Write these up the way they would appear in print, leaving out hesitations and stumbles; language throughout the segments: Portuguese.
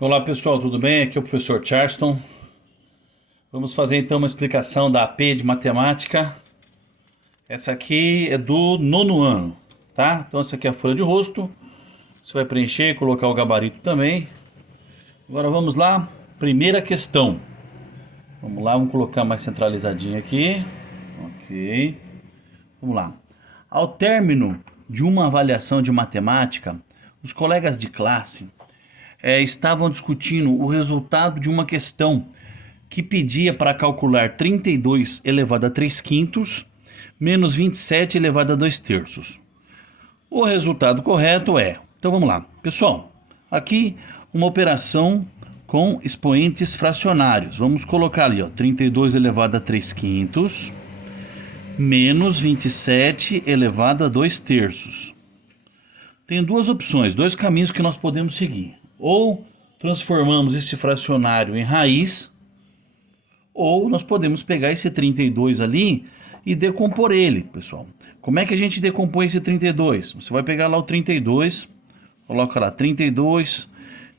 Olá pessoal, tudo bem? Aqui é o professor Charleston. Vamos fazer então uma explicação da AP de matemática. Essa aqui é do nono ano, tá? Então essa aqui é a folha de rosto. Você vai preencher, colocar o gabarito também. Agora vamos lá, primeira questão. Vamos lá, vamos colocar mais centralizadinho aqui. Ok. Vamos lá. Ao término de uma avaliação de matemática, os colegas de classe estavam discutindo o resultado de uma questão que pedia para calcular 32 elevado a 3 quintos menos 27 elevado a 2 terços. O resultado correto é... Então vamos lá. Pessoal, aqui uma operação com expoentes fracionários. Vamos colocar ali, ó, 32 elevado a 3 quintos menos 27 elevado a 2 terços. Tem duas opções, dois caminhos que nós podemos seguir. Ou transformamos esse fracionário em raiz, ou nós podemos pegar esse 32 ali e decompor ele, pessoal. Como é que a gente decompõe esse 32? Você vai pegar lá o 32, coloca lá 32,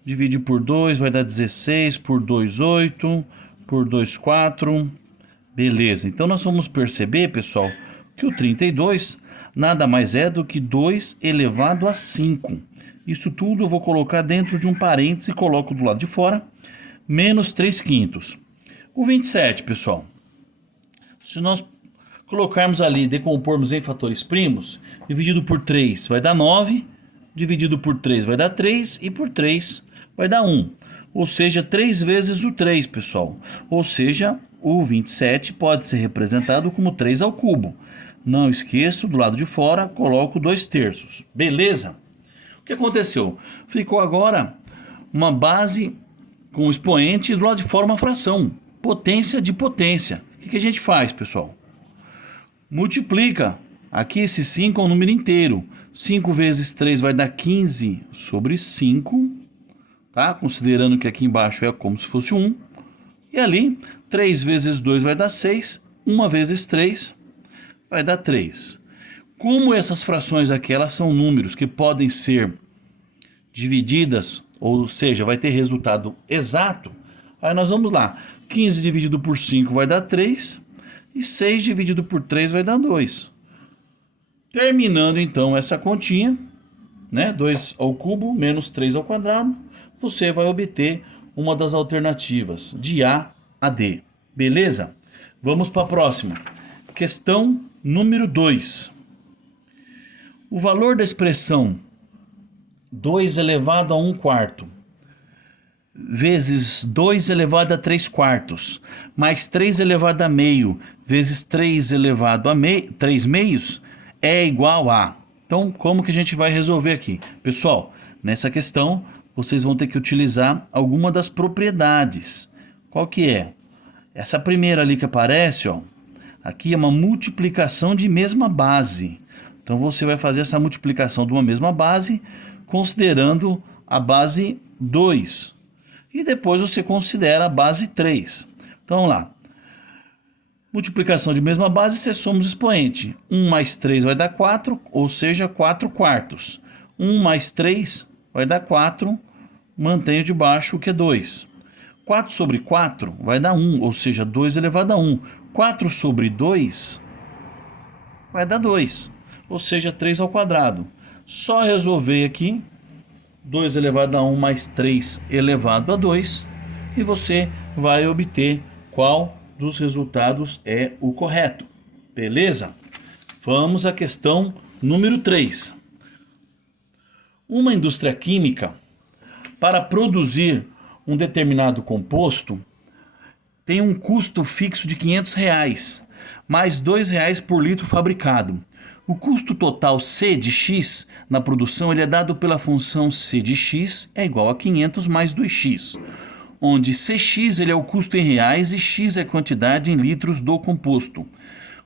divide por 2, vai dar 16, por 2, 8, por 2, 4. Beleza, então nós vamos perceber, pessoal, que o 32 nada mais é do que 2 elevado a 5. Isso tudo eu vou colocar dentro de um parênteses e coloco do lado de fora, menos 3 quintos. O 27, pessoal, se nós colocarmos ali, decompormos em fatores primos, dividido por 3 vai dar 9, dividido por 3 vai dar 3 e por 3 vai dar 1. Ou seja, 3 vezes o 3, pessoal. Ou seja, o 27 pode ser representado como 3 ao cubo. Não esqueço, do lado de fora, coloco 2 terços. Beleza? O que aconteceu? Ficou agora uma base com expoente e do lado de fora uma fração. Potência de potência. O que a gente faz, pessoal? Multiplica. Aqui esse 5 é um número inteiro. 5 vezes 3 vai dar 15 sobre 5. Tá? Considerando que aqui embaixo é como se fosse 1. E ali, 3 vezes 2 vai dar 6. 1 vezes 3 vai dar 3. Como essas frações aqui, elas são números que podem ser divididas, ou seja, vai ter resultado exato, aí nós vamos lá. 15 dividido por 5 vai dar 3. E 6 dividido por 3 vai dar 2. Terminando então essa continha, né? 2 ao cubo menos 3 ao quadrado, você vai obter uma das alternativas, de A a D. Beleza? Vamos para a próxima. Questão número 2. O valor da expressão 2 elevado a 1 quarto vezes 2 elevado a 3 quartos mais 3 elevado a meio vezes 3 elevado a 3 meios é igual a... Então, como que a gente vai resolver aqui? Pessoal, nessa questão, vocês vão ter que utilizar alguma das propriedades. Qual que é? Essa primeira ali que aparece, ó, aqui é uma multiplicação de mesma base. Então você vai fazer essa multiplicação de uma mesma base, considerando a base 2. E depois você considera a base 3. Então vamos lá. Multiplicação de mesma base, você soma os expoentes. 1 mais 3 vai dar 4, ou seja, 4 quartos. 1 mais 3 vai dar 4, mantenho de baixo o que é 2. 4 sobre 4 vai dar 1, ou seja, 2 elevado a 1. 4 sobre 2 vai dar 2, ou seja, 3 ao quadrado. Só resolver aqui, 2 elevado a 1 mais 3 elevado a 2, e você vai obter qual dos resultados é o correto. Beleza? Vamos à questão número 3. Uma indústria química, para produzir um determinado composto, tem um custo fixo de R$ 500, mais R$ 2 por litro fabricado. O custo total C de X na produção ele é dado pela função C de X é igual a 500 mais 2X, onde Cx ele é o custo em reais e X é a quantidade em litros do composto.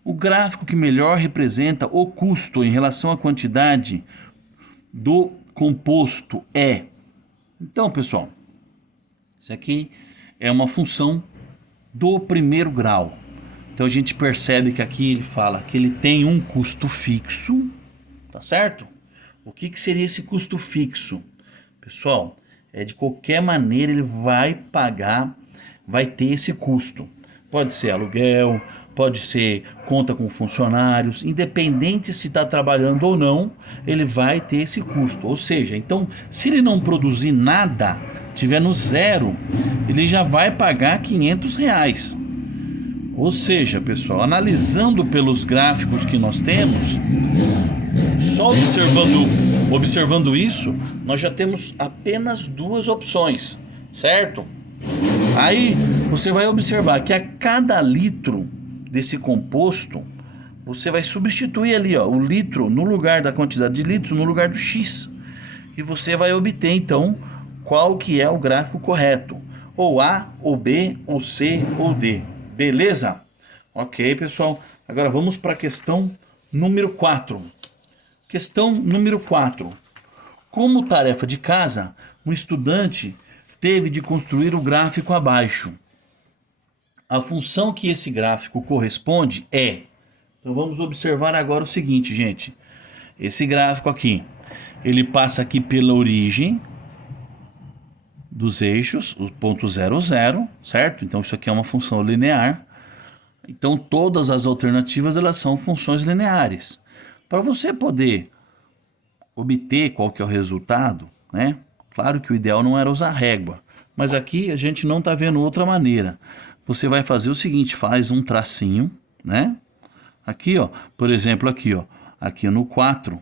O gráfico que melhor representa o custo em relação à quantidade do composto é... Então, pessoal, isso aqui é uma função do primeiro grau. Então a gente percebe que aqui ele fala que ele tem um custo fixo, tá certo? O que seria esse custo fixo? Pessoal, de qualquer maneira ele vai pagar, vai ter esse custo. Pode ser aluguel, pode ser conta com funcionários, independente se está trabalhando ou não, ele vai ter esse custo. Ou seja, então, se ele não produzir nada, tiver no zero, ele já vai pagar R$ 500. Ou seja, pessoal, analisando pelos gráficos que nós temos, só observando isso, nós já temos apenas duas opções, certo? Aí você vai observar que a cada litro desse composto, você vai substituir ali, ó, o litro no lugar da quantidade de litros, no lugar do X. E você vai obter então qual que é o gráfico correto. Ou A, ou B, ou C, ou D. Beleza? Ok, pessoal. Agora vamos para a questão número 4. Questão número 4. Como tarefa de casa, um estudante teve de construir o gráfico abaixo. A função que esse gráfico corresponde é... Então vamos observar agora o seguinte, gente. Esse gráfico aqui, ele passa aqui pela origem dos eixos, o ponto 0, 0, certo? Então isso aqui é uma função linear. Então todas as alternativas elas são funções lineares. Para você poder obter qual que é o resultado, né? Claro que o ideal não era usar régua, mas aqui a gente não está vendo outra maneira. Você vai fazer o seguinte, faz um tracinho, né? Aqui, ó, por exemplo, aqui, ó, aqui no 4,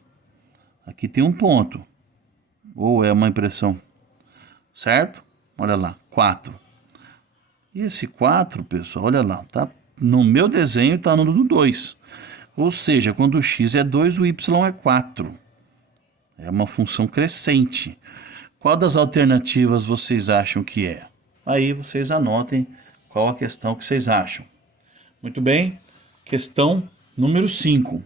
aqui tem um ponto, ou é uma impressão, certo? Olha lá, 4. E esse 4, pessoal, olha lá, tá no meu desenho está no 2. Ou seja, quando o x é 2, o y é 4. É uma função crescente. Qual das alternativas vocês acham que é? Aí vocês anotem qual a questão que vocês acham. Muito bem. Questão número 5.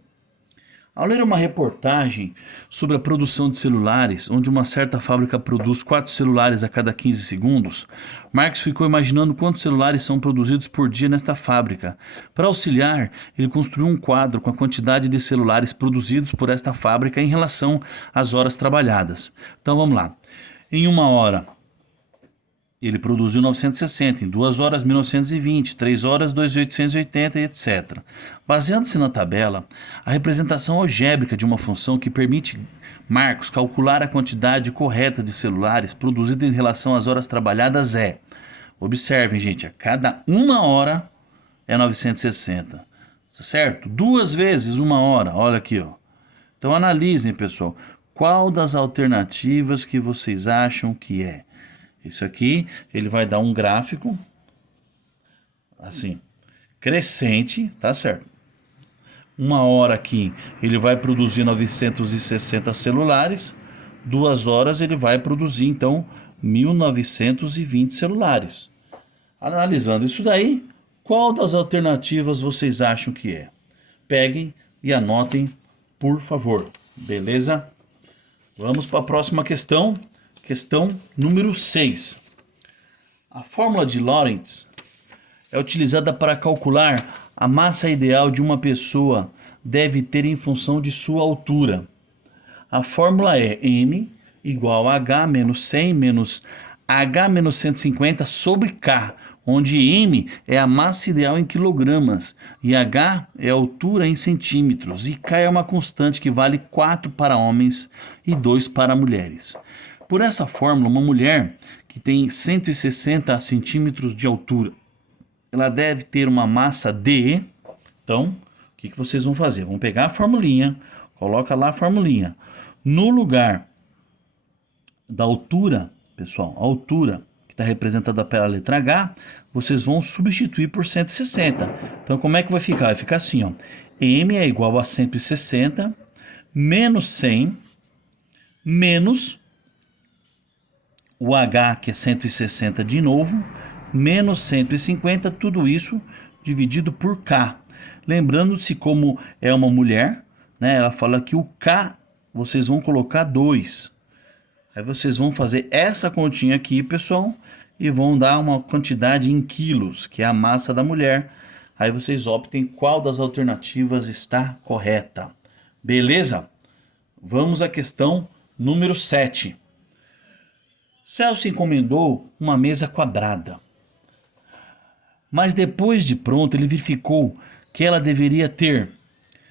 Ao ler uma reportagem sobre a produção de celulares, onde uma certa fábrica produz 4 celulares a cada 15 segundos, Marx ficou imaginando quantos celulares são produzidos por dia nesta fábrica. Para auxiliar, ele construiu um quadro com a quantidade de celulares produzidos por esta fábrica em relação às horas trabalhadas. Então vamos lá. Em 1 hora, ele produziu 960, em 2 horas 1920, 3 horas 2880 e etc. Baseando-se na tabela, a representação algébrica de uma função que permite Marx calcular a quantidade correta de celulares produzida em relação às horas trabalhadas é... Observem, gente, a cada 1 hora é 960, certo? 2 vezes 1 hora, olha aqui, ó. Então analisem, pessoal, qual das alternativas que vocês acham que é? Isso aqui, ele vai dar um gráfico, assim, crescente, tá certo? 1 hora aqui, ele vai produzir 960 celulares, 2 horas ele vai produzir, então, 1920 celulares. Analisando isso daí, qual das alternativas vocês acham que é? Peguem e anotem, por favor, beleza? Vamos para a próxima questão. Questão número 6. A fórmula de Lorentz é utilizada para calcular a massa ideal de uma pessoa deve ter em função de sua altura. A fórmula é M igual a H menos 100 menos H menos 150 sobre K, onde M é a massa ideal em quilogramas e H é a altura em centímetros e K é uma constante que vale 4 para homens e 2 para mulheres. Por essa fórmula, uma mulher que tem 160 centímetros de altura, ela deve ter uma massa D. Então, o que vocês vão fazer? Vão pegar a formulinha, coloca lá a formulinha. No lugar da altura, pessoal, a altura que está representada pela letra H, vocês vão substituir por 160. Então, como é que vai ficar? Vai ficar assim, ó. M é igual a 160 menos 100 menos o H, que é 160 de novo, menos 150, tudo isso dividido por K. Lembrando-se como é uma mulher, né? Ela fala que o K, vocês vão colocar 2. Aí vocês vão fazer essa continha aqui, pessoal, e vão dar uma quantidade em quilos, que é a massa da mulher. Aí vocês optem qual das alternativas está correta. Beleza? Vamos à questão número 7. Celso encomendou uma mesa quadrada, mas depois de pronto ele verificou que ela deveria ter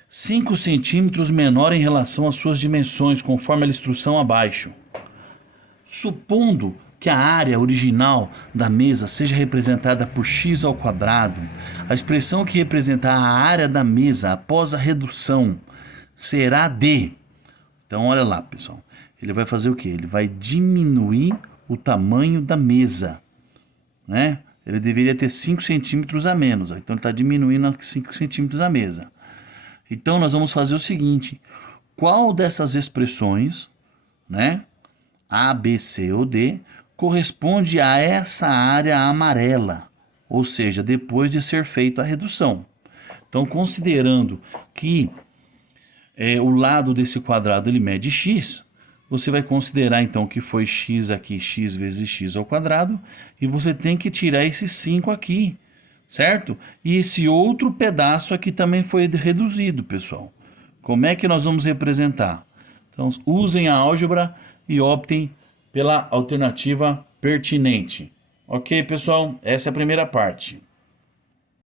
5 centímetros menor em relação às suas dimensões, conforme a instrução abaixo. Supondo que a área original da mesa seja representada por x ao quadrado, a expressão que representar a área da mesa após a redução será d. Então olha lá, pessoal. Ele vai fazer o quê? Ele vai diminuir o tamanho da mesa, né? Ele deveria ter 5 centímetros a menos. Então ele está diminuindo 5 centímetros a mesa. Então nós vamos fazer o seguinte. Qual dessas expressões, né? A, B, C ou D, corresponde a essa área amarela, ou seja, depois de ser feita a redução. Então, considerando que o lado desse quadrado ele mede x, você vai considerar então que foi x aqui, x vezes x ao quadrado, e você tem que tirar esses 5 aqui, certo? E esse outro pedaço aqui também foi reduzido, pessoal. Como é que nós vamos representar? Então, usem a álgebra e optem pela alternativa pertinente. Ok, pessoal? Essa é a primeira parte.